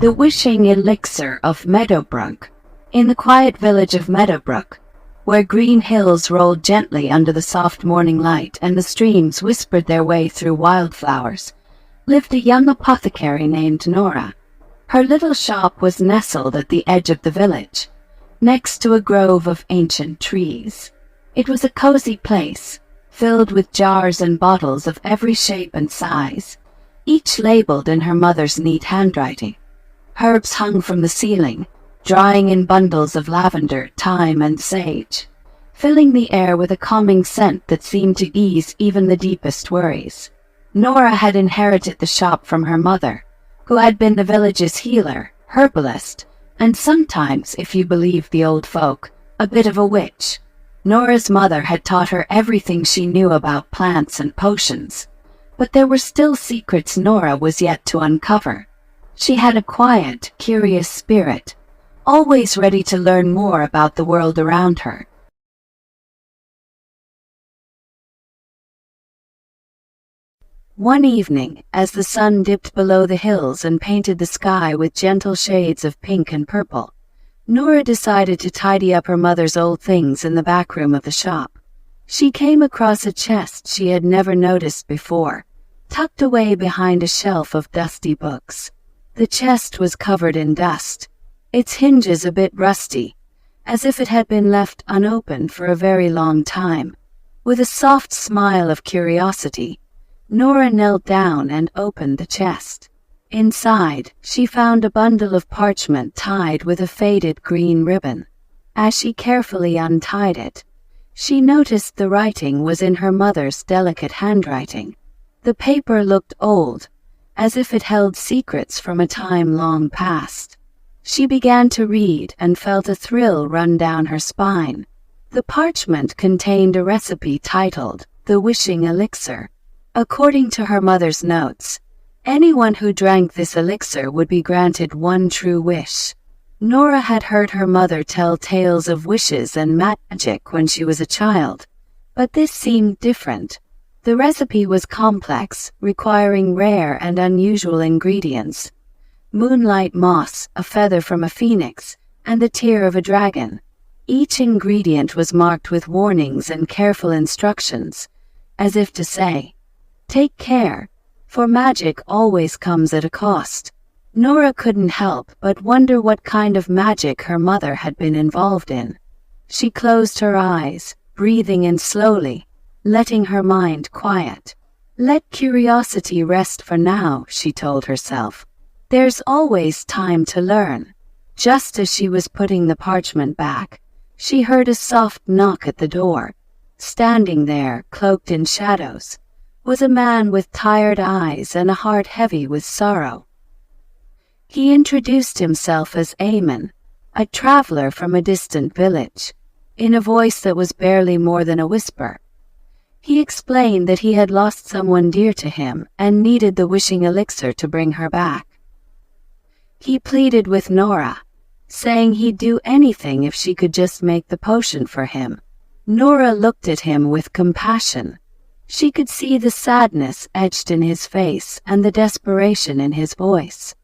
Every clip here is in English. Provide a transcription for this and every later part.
The wishing elixir of Meadowbrook. In the quiet village of Meadowbrook, where green hills rolled gently under the soft morning light and the streams whispered their way through wildflowers, lived a young apothecary named Nora. Her little shop was nestled at the edge of the village, next to a grove of ancient trees. It was a cozy place, filled with jars and bottles of every shape and size, each labeled in her mother's neat handwriting. Herbs hung from the ceiling, drying in bundles of lavender, thyme, and sage, filling the air with a calming scent that seemed to ease even the deepest worries. Nora had inherited the shop from her mother, who had been the village's healer, herbalist, and sometimes, if you believe the old folk, a bit of a witch. Nora's mother had taught her everything she knew about plants and potions, but there were still secrets Nora was yet to uncover. She had a quiet, curious spirit, always ready to learn more about the world around her. One evening, as the sun dipped below the hills and painted the sky with gentle shades of pink and purple, Nora decided to tidy up her mother's old things in the back room of the shop. She came across a chest she had never noticed before, tucked away behind a shelf of dusty books. The chest was covered in dust, its hinges a bit rusty, as if it had been left unopened for a very long time. With a soft smile of curiosity, Nora knelt down and opened the chest. Inside, she found a bundle of parchment tied with a faded green ribbon. As she carefully untied it, she noticed the writing was in her mother's delicate handwriting. The paper looked old, as if it held secrets from a time long past. She began to read and felt a thrill run down her spine. The parchment contained a recipe titled, "The Wishing Elixir." According to her mother's notes, anyone who drank this elixir would be granted one true wish. Nora had heard her mother tell tales of wishes and magic when she was a child, but this seemed different. The recipe was complex, requiring rare and unusual ingredients: moonlight moss, a feather from a phoenix, and the tear of a dragon. Each ingredient was marked with warnings and careful instructions, as if to say, "Take care, for magic always comes at a cost." Nora couldn't help but wonder what kind of magic her mother had been involved in. She closed her eyes, breathing in slowly, letting her mind quiet. "Let curiosity rest for now," she told herself. "There's always time to learn." Just as she was putting the parchment back, she heard a soft knock at the door. Standing there, cloaked in shadows, was a man with tired eyes and a heart heavy with sorrow. He introduced himself as Eamon, a traveler from a distant village, in a voice that was barely more than a whisper. He explained that he had lost someone dear to him and needed the wishing elixir to bring her back. He pleaded with Nora, saying he'd do anything if she could just make the potion for him. Nora looked at him with compassion. She could see the sadness etched in his face and the desperation in his voice.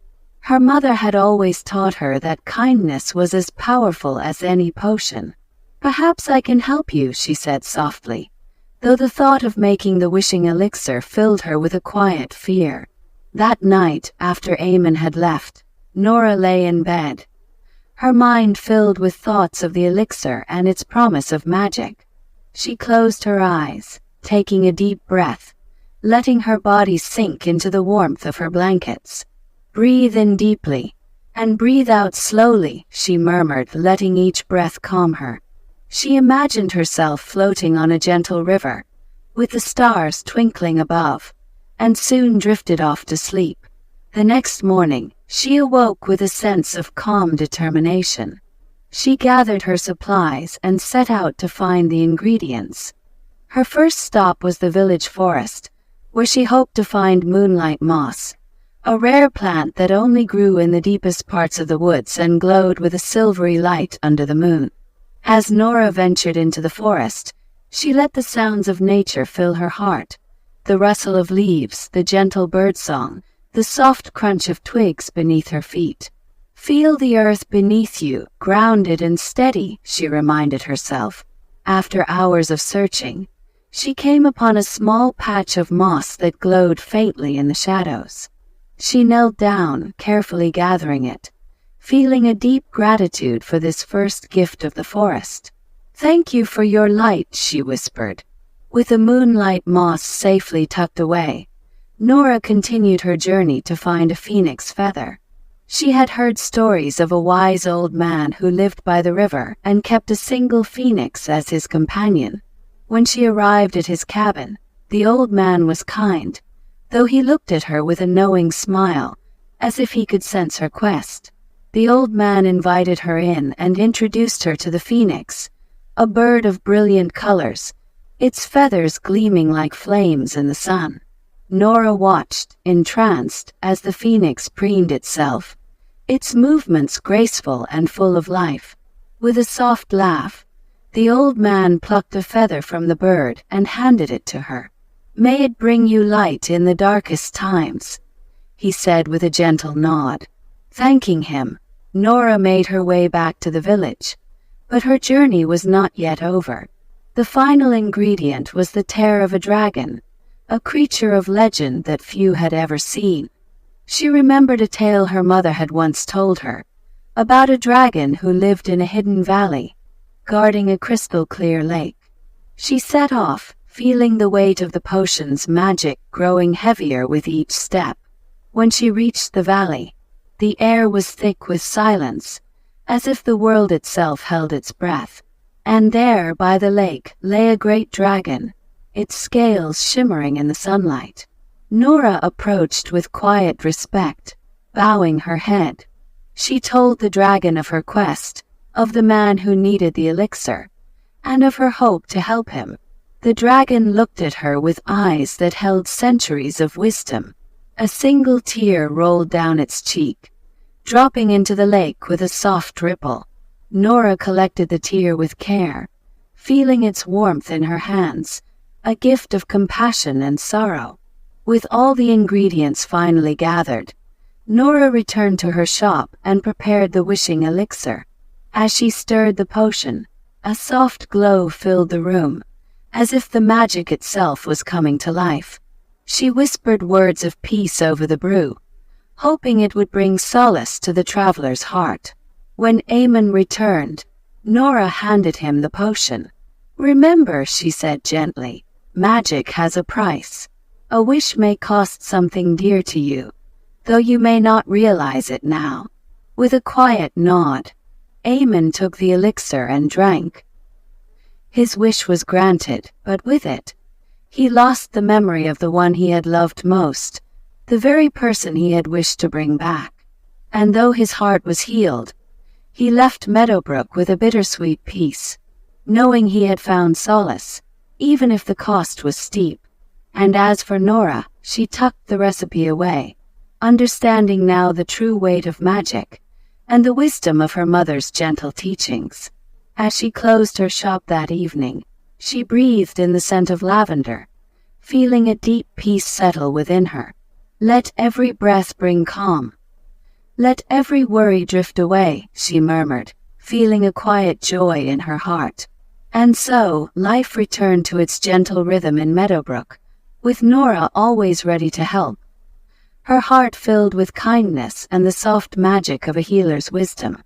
Her mother had always taught her that kindness was as powerful as any potion. "Perhaps I can help you," she said softly, though the thought of making the wishing elixir filled her with a quiet fear. That night, after Eamon had left, Nora lay in bed, her mind filled with thoughts of the elixir and its promise of magic. She closed her eyes, taking a deep breath, letting her body sink into the warmth of her blankets. "Breathe in deeply, and breathe out slowly," she murmured, letting each breath calm her. She imagined herself floating on a gentle river, with the stars twinkling above, and soon drifted off to sleep. The next morning, she awoke with a sense of calm determination. She gathered her supplies and set out to find the ingredients. Her first stop was the village forest, where she hoped to find moonlight moss, a rare plant that only grew in the deepest parts of the woods and glowed with a silvery light under the moon. As Nora ventured into the forest, she let the sounds of nature fill her heart: the rustle of leaves, the gentle birdsong, the soft crunch of twigs beneath her feet. Feel the earth beneath you, grounded and steady, she reminded herself. After hours of searching, she came upon a small patch of moss that glowed faintly in the shadows. She knelt down, carefully gathering it, feeling a deep gratitude for this first gift of the forest. "Thank you for your light," she whispered. With the moonlight moss safely tucked away, Nora continued her journey to find a phoenix feather. She had heard stories of a wise old man who lived by the river and kept a single phoenix as his companion. When she arrived at his cabin, the old man was kind, though he looked at her with a knowing smile, as if he could sense her quest. The old man invited her in and introduced her to the phoenix, a bird of brilliant colors, its feathers gleaming like flames in the sun. Nora watched, entranced, as the phoenix preened itself, its movements graceful and full of life. With a soft laugh, the old man plucked a feather from the bird and handed it to her. "May it bring you light in the darkest times," he said with a gentle nod. Thanking him, Nora made her way back to the village. But her journey was not yet over. The final ingredient was the tear of a dragon, a creature of legend that few had ever seen. She remembered a tale her mother had once told her, about a dragon who lived in a hidden valley, guarding a crystal-clear lake. She set off, feeling the weight of the potion's magic growing heavier with each step. When she reached the valley, the air was thick with silence, as if the world itself held its breath. And there, by the lake, lay a great dragon, its scales shimmering in the sunlight. Nora approached with quiet respect, bowing her head. She told the dragon of her quest, of the man who needed the elixir, and of her hope to help him. The dragon looked at her with eyes that held centuries of wisdom. A single tear rolled down its cheek, dropping into the lake with a soft ripple. Nora collected the tear with care, feeling its warmth in her hands, a gift of compassion and sorrow. With all the ingredients finally gathered, Nora returned to her shop and prepared the wishing elixir. As she stirred the potion, a soft glow filled the room, as if the magic itself was coming to life. She whispered words of peace over the brew, hoping it would bring solace to the traveler's heart. When Eamon returned, Nora handed him the potion. "Remember," she said gently, "magic has a price. A wish may cost something dear to you, though you may not realize it now." With a quiet nod, Eamon took the elixir and drank. His wish was granted, but with it, he lost the memory of the one he had loved most, the very person he had wished to bring back. And though his heart was healed, he left Meadowbrook with a bittersweet peace, knowing he had found solace, even if the cost was steep. And as for Nora, she tucked the recipe away, understanding now the true weight of magic, and the wisdom of her mother's gentle teachings. As she closed her shop that evening, she breathed in the scent of lavender, feeling a deep peace settle within her. "Let every breath bring calm. Let every worry drift away," she murmured, feeling a quiet joy in her heart. And so, life returned to its gentle rhythm in Meadowbrook, with Nora always ready to help, her heart filled with kindness and the soft magic of a healer's wisdom.